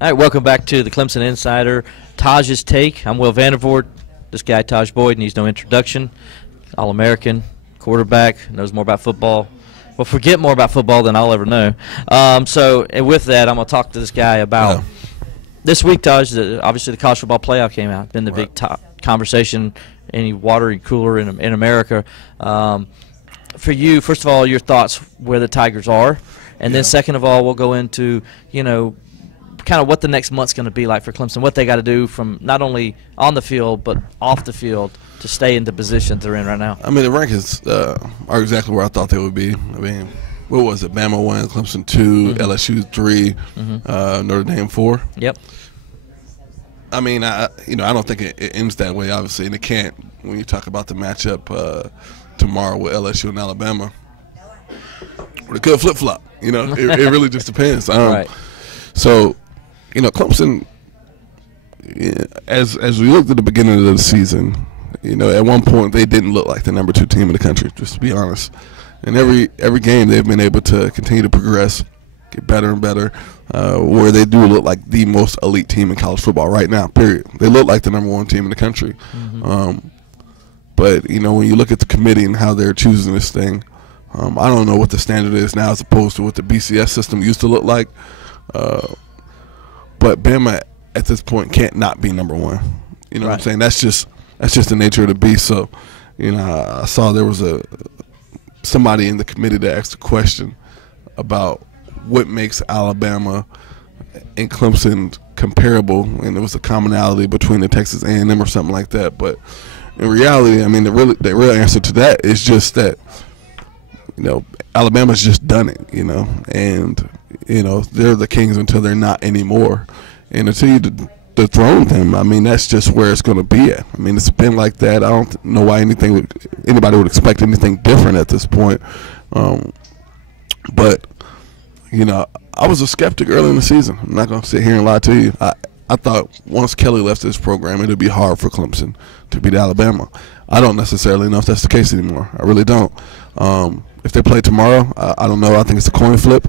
All right, welcome back to the Clemson Insider. Tajh's Take. I'm Will Vandervoort. This guy, Tajh Boyd, needs no introduction. All-American, quarterback, knows more about football. Well, forget more about football than I'll ever know. So with that, I'm going to talk to this guy about this week, Tajh. Obviously, the college football playoff came out. Been the big conversation, any watery cooler in America. For you, first of all, your thoughts where the Tigers are. And then second of all, we'll go into, kind of what the next month's going to be like for Clemson, what they got to do from not only on the field but off the field to stay in the position they're in right now. I mean, the rankings are exactly where I thought they would be. I mean, what was it? Bama 1, Clemson 2, LSU 3, Notre Dame 4. Yep. I mean, I don't think it ends that way, obviously, and it can't when you talk about the matchup tomorrow with LSU and Alabama. Or it could flip-flop. It really just depends. Right. So, Clemson, as we looked at the beginning of the season, at one point they didn't look like the number 2 team in the country, just to be honest. And every game they've been able to continue to progress, get better and better, where they do look like the most elite team in college football right now, period. They look like the number 1 team in the country. But, when you look at the committee and how they're choosing this thing, I don't know what the standard is now as opposed to what the BCS system used to look like. But Bama at this point can't not be number 1. You know what I'm saying? That's just the nature of the beast. So, I saw there was somebody in the committee that asked a question about what makes Alabama and Clemson comparable, and there was a commonality between the Texas A&M or something like that. But in reality, I mean, the real answer to that is just that Alabama's just done it, and they're the kings until they're not anymore, and until you dethrone them, I mean, that's just where it's going to be at. I mean, it's been like that. I don't know why anybody would expect anything different at this point. But I was a skeptic early in the season. I'm not going to sit here and lie to you. I thought once Kelly left this program, it would be hard for Clemson to beat Alabama. I don't necessarily know if that's the case anymore. I really don't. If they play tomorrow, I don't know. I think it's a coin flip.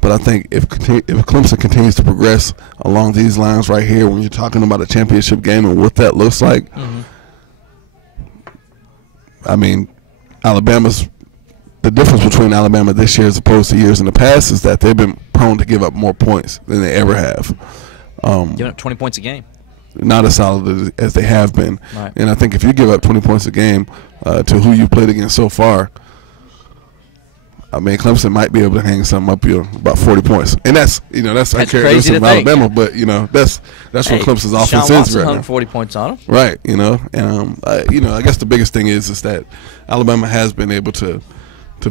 But I think if Clemson continues to progress along these lines right here, when you're talking about a championship game and what that looks like, I mean, the difference between Alabama this year as opposed to years in the past is that they've been prone to give up more points than they ever have. Giving up 20 points a game. Not as solid as they have been. Right. And I think if you give up 20 points a game to who you played against so far, I mean, Clemson might be able to hang something up here about 40 points, and that's crazy to think. Alabama, but that's what Clemson's offense is right now. 40 points on them, right? And I guess the biggest thing is that Alabama has been able to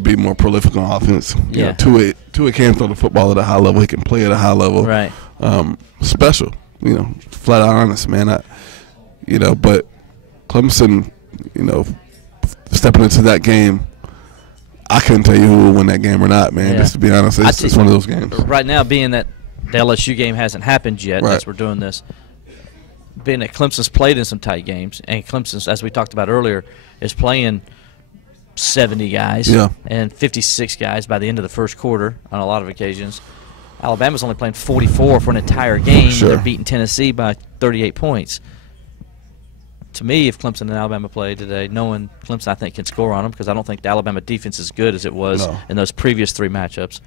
be more prolific on offense. Tua can throw the football at a high level. He can play at a high level. Right. Special. Flat out honest, man. But Clemson, stepping into that game, I couldn't tell you who will win that game or not, man. Just to be honest, it's one of those games. Right now, being that the LSU game hasn't happened yet, as we're doing this, being that Clemson's played in some tight games, and Clemson, as we talked about earlier, is playing 70 guys and 56 guys by the end of the first quarter on a lot of occasions. Alabama's only playing 44 for an entire game. Sure. They're beating Tennessee by 38 points. To me, if Clemson and Alabama play today, knowing Clemson, I think, can score on them because I don't think the Alabama defense is as good as it was in those previous 3 matchups.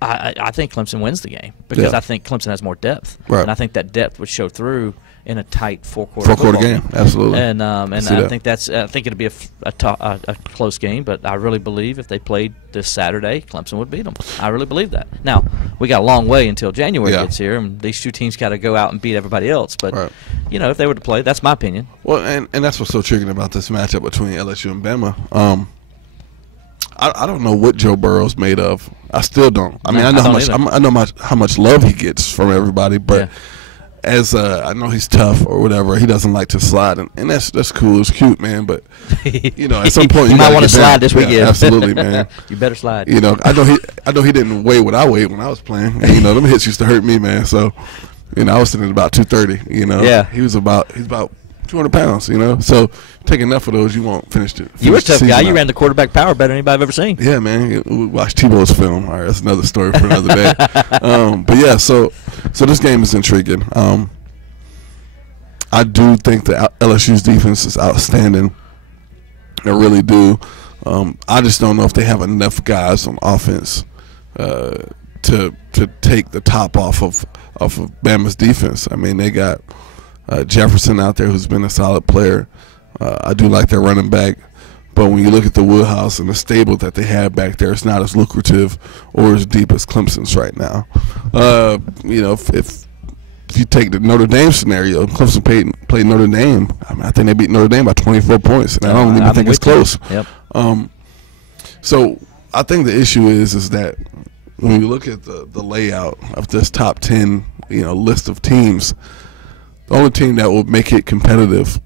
I think Clemson wins the game because I think Clemson has more depth, and I think that depth would show through in a tight four-quarter game. Absolutely, and I think it'll be a close game, but I really believe if they played this Saturday, Clemson would beat them. I really believe that. Now we got a long way until January gets here, and these 2 teams got to go out and beat everybody else. But if they were to play, that's my opinion. Well, and that's what's so triggering about this matchup between LSU and Bama. I don't know what Joe Burrow's made of. I still don't. I mean, I know how much love he gets from everybody, but as I know he's tough or whatever, he doesn't like to slide, and that's cool. It's cute, man. But at some point you might want to slide this weekend. Absolutely, man. You better slide. I know he didn't weigh what I weighed when I was playing. And, them hits used to hurt me, man. So, I was sitting at about 230. He's about 200 pounds, So take enough of those, you won't finish it. You were a tough guy. You ran the quarterback power better than anybody I've ever seen. Yeah, man. We watched Tebow's film. All right, that's another story for another day. But yeah, so So this game is intriguing. I do think that LSU's defense is outstanding. I really do. I just don't know if they have enough guys on offense to take the top off of Bama's defense. I mean, they got Jefferson out there who's been a solid player. I do like their running back. But when you look at the Woodhouse and the stable that they have back there, it's not as lucrative or as deep as Clemson's right now. You know, if you take the Notre Dame scenario, Clemson played Notre Dame. I think they beat Notre Dame by 24 points, and I don't even think it's close. Yep. So I think the issue is that when you look at the layout of this top 10, list of teams, the only team that will make it competitive,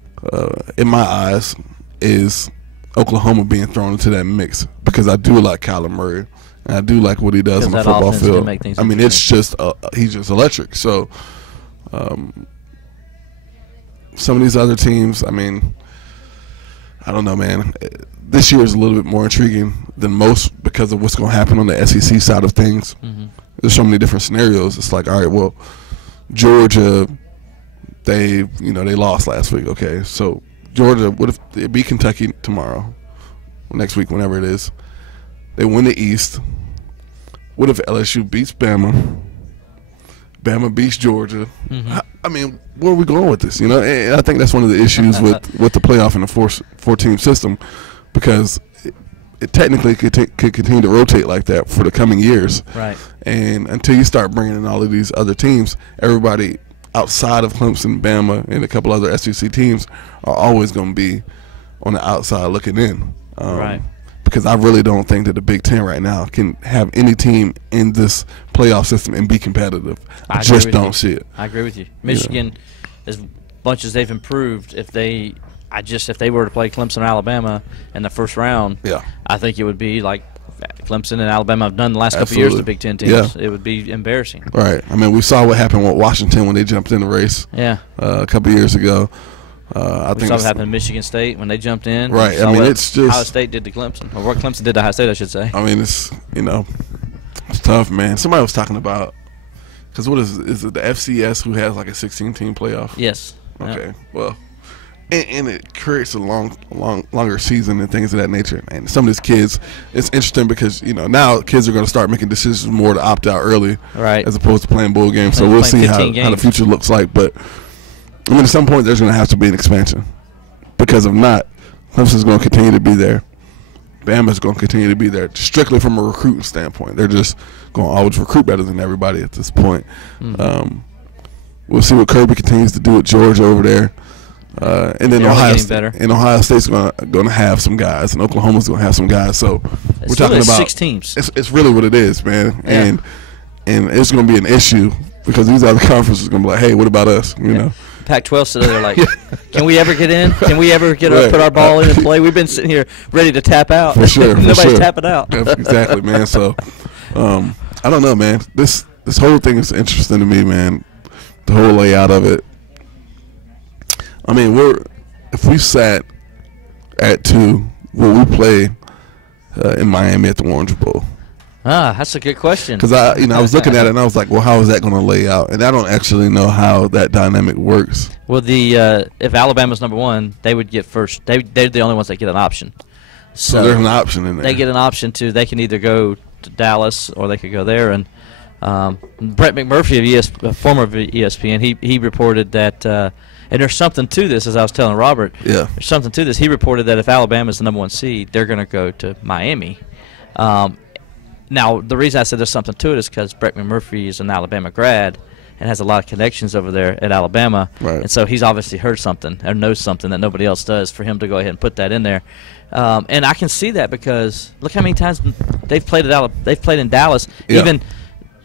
in my eyes, is Oklahoma being thrown into that mix, because I do like Kyler Murray and I do like what he does on the football field. I mean, it's just he's just electric. So some of these other teams, I mean, I don't know, man. This year is a little bit more intriguing than most because of what's going to happen on the SEC side of things. Mm-hmm. There's so many different scenarios. It's like, all right, well, Georgia, they lost last week. Okay, so Georgia, what if they beat Kentucky tomorrow, next week, whenever it is? They win the East. What if LSU beats Bama? Bama beats Georgia. Mm-hmm. I mean, where are we going with this? And I think that's one of the issues with the playoff and the four-team system, because it technically could continue to rotate like that for the coming years. Right. And until you start bringing in all of these other teams, everybody outside of Clemson, Bama, and a couple other SEC teams are always going to be on the outside looking in. Right. Because I really don't think that the Big Ten right now can have any team in this playoff system and be competitive. I just don't see it. I agree with you. Michigan, as much as they've improved, if they were to play Clemson or Alabama in the first round, I think it would be like Clemson and Alabama have done the last couple of years to Big Ten teams. Yeah. It would be embarrassing. Right. I mean, we saw what happened with Washington when they jumped in the race. Yeah. A couple of years ago. I think what happened to Michigan State when they jumped in. Right. I mean, it's just Ohio State did to Clemson, or what Clemson did to Ohio State, I should say. I mean, it's it's tough, man. Somebody was talking about, because what is it the FCS who has like a 16-team playoff? Yes. Okay. Yep. Well, and it creates a longer season and things of that nature. And some of these kids, it's interesting because now kids are going to start making decisions more to opt out early, right, as opposed to playing bowl games. So we'll see how the future looks like, but. I mean, at some point, there's going to have to be an expansion, because if not, Clemson's going to continue to be there. Bama's going to continue to be there, strictly from a recruiting standpoint. They're just going to always recruit better than everybody at this point. Mm-hmm. We'll see what Kirby continues to do at Georgia over there. And then Ohio State's going to have some guys, and Oklahoma's going to have some guys. So we're talking about 6 teams. It's really what it is, man. Yeah. And it's going to be an issue, because these other conferences are going to be like, hey, what about us? You know. Pac-12 so they're like, can we ever get in? Can we ever put our ball in and play? We've been sitting here ready to tap out. For sure. Nobody's tapping out. Yeah, exactly, man. So, I don't know, man. This whole thing is interesting to me, man. The whole layout of it. I mean, if we sat at 2, will we play in Miami at the Orange Bowl? That's a good question. Because I was looking at it and I was like, well, how is that going to lay out? And I don't actually know how that dynamic works. Well, if Alabama's number 1, they would get first. They're the only ones that get an option. So there's an option in there. They get an option to. They can either go to Dallas or they could go there. And Brett McMurphy of former ESPN, he reported that. And there's something to this, as I was telling Robert. Yeah. There's something to this. He reported that if Alabama's the number 1 seed, they're going to go to Miami. Now, the reason I said there's something to it is because Brett McMurphy is an Alabama grad and has a lot of connections over there at Alabama. Right. And so he's obviously heard something or knows something that nobody else does for him to go ahead and put that in there. And I can see that because look how many times they've played in Dallas. Yeah. Even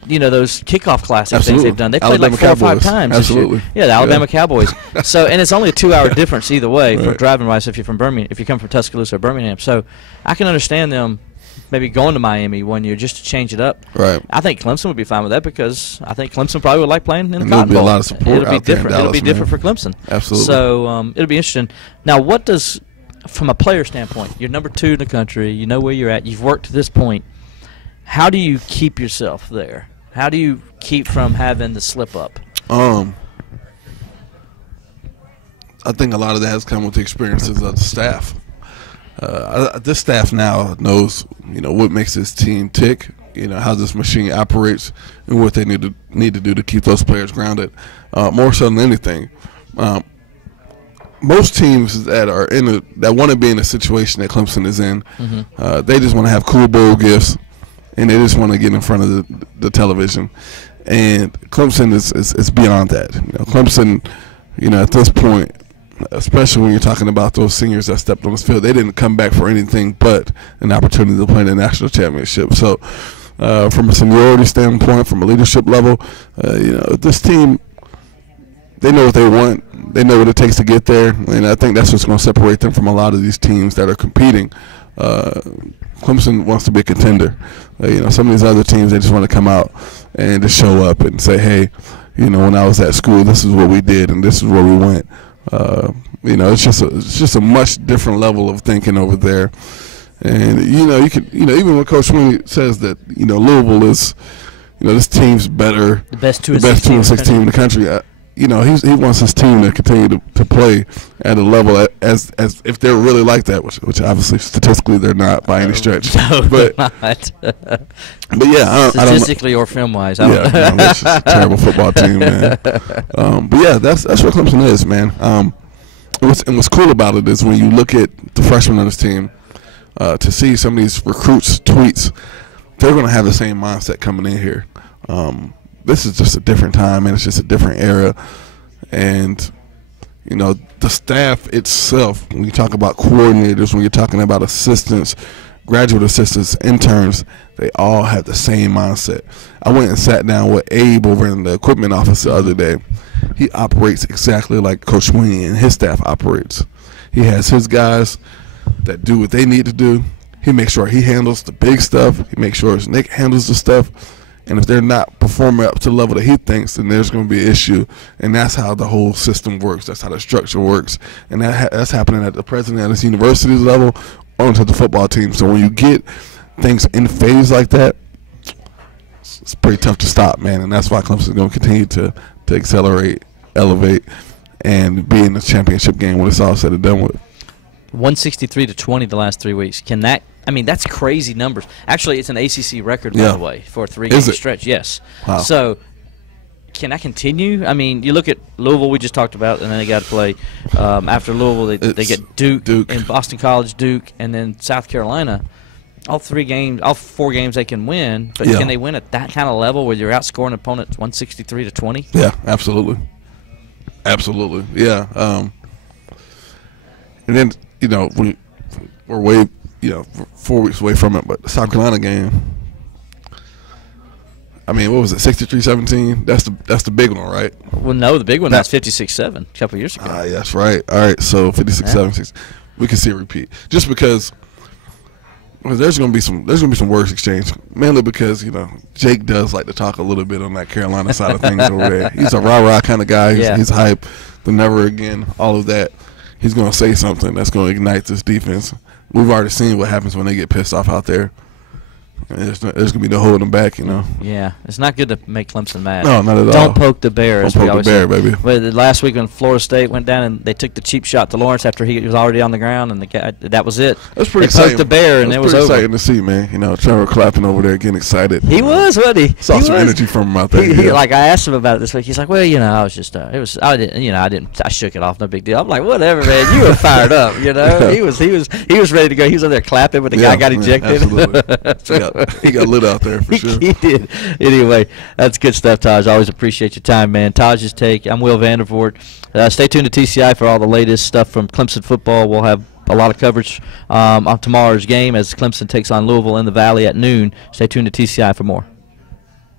those kickoff classic things they've done. They played Alabama like 4 Cowboys. or 5 times. Absolutely. Yeah, the Alabama Cowboys. So, and it's only a 2-hour difference either way for driving wise if you're from Birmingham, if you come from Tuscaloosa or Birmingham. So I can understand them maybe going to Miami 1 year just to change it up. Right. I think Clemson would be fine with that because I think Clemson probably would like playing in the Cotton Bowl. There'll be a lot of support. It'll be different. It'll be different for Clemson. Absolutely. So it'll be interesting. Now, what does, from a player standpoint, you're number 2 in the country. You know where you're at. You've worked to this point. How do you keep yourself there? How do you keep from having the slip up? I think a lot of that has come with the experiences of the staff. This staff now knows, what makes this team tick, how this machine operates, and what they need to do to keep those players grounded. More so than anything, most teams that want to be in a situation that Clemson is in, they just want to have cool bowl gifts, and they just want to get in front of the television. And Clemson is beyond that. Clemson, at this point, especially when you're talking about those seniors that stepped on this field, they didn't come back for anything but an opportunity to play in the national championship. So from a seniority standpoint, from a leadership level, this team, they know what they want. They know what it takes to get there, and I think that's what's going to separate them from a lot of these teams that are competing. Clemson wants to be a contender. Some of these other teams, they just want to come out and just show up and say, hey, when I was at school, this is what we did and this is where we went. It's just a much different level of thinking over there. And you can even when Coach Sweeney says that Louisville is this team's better, the best 2 and 6 team in the country. He wants his team to continue to play at a level as if they're really like that, which obviously statistically they're not by any stretch. No, but not. But yeah, statistically or film wise, it's just a terrible football team, man. But yeah, that's what Clemson is, man. What's cool about it is when you look at the freshmen on this team, to see some of these recruits' tweets, they're going to have the same mindset coming in here. This is just a different time, and it's just a different era. And, the staff itself, when you talk about coordinators, when you're talking about assistants, graduate assistants, interns, they all have the same mindset. I went and sat down with Abe over in the equipment office the other day. He operates exactly like Coach Sweeney and his staff operates. He has his guys that do what they need to do. He makes sure he handles the big stuff. He makes sure Nick handles the stuff. And if they're not performing up to the level that he thinks, then there's going to be an issue. And that's how the whole system works. That's how the structure works. And that's happening at the president at this university's level onto the football team. So when you get things in phase like that, it's pretty tough to stop, man. And that's why Clemson is going to continue to accelerate, elevate, and be in the championship game when it's all said and done with. 163-20 the last 3 weeks. Can that? I mean, that's crazy numbers. Actually, it's an ACC record, by the way, for a 3-game stretch. Yes. Wow. So, can that continue? I mean, you look at Louisville, we just talked about, and then they got to play after Louisville. They get Duke and Boston College, Duke, and then South Carolina. All 4 games they can win, but can they win at that kind of level where you're outscoring opponents 163-20? Yeah, absolutely. Absolutely. Yeah. And then, we're way, 4 weeks away from it, but the South Carolina game, I mean, what was it, 63-17? That's the big one, right? Well, no, the big one was 56-7 a couple of years ago. That's right. All right, so 56-7, we can see a repeat. Just because there's going to be some words exchanged, mainly because Jake does like to talk a little bit on that Carolina side of things over there. He's a rah-rah kind of guy. He's hype, the never again, all of that. He's going to say something that's going to ignite this defense. We've already seen what happens when they get pissed off out there. There's going to be no holding back, Yeah, it's not good to make Clemson mad. No, not at all. Don't poke the bear, as we always say. Don't poke the bear, baby. But last week when Florida State went down and they took the cheap shot to Lawrence after he was already on the ground, and that was it. That's pretty exciting. They poked the bear, and it was over. Pretty exciting to see, man. Trevor clapping over there, getting excited. He was, wasn't he? Saw some energy from him out there. He, like, I asked him about it this week. He's like, well, I was just, I shook it off, no big deal. I'm like, whatever, man. You were fired up, He was ready to go. He was over there clapping when the guy got ejected. Absolutely. He got lit out there for sure. He did. Anyway, that's good stuff, Tajh. I always appreciate your time, man. Tajh's Take. I'm Will Vandervoort. Stay tuned to TCI for all the latest stuff from Clemson football. We'll have a lot of coverage on tomorrow's game as Clemson takes on Louisville in the Valley at noon. Stay tuned to TCI for more.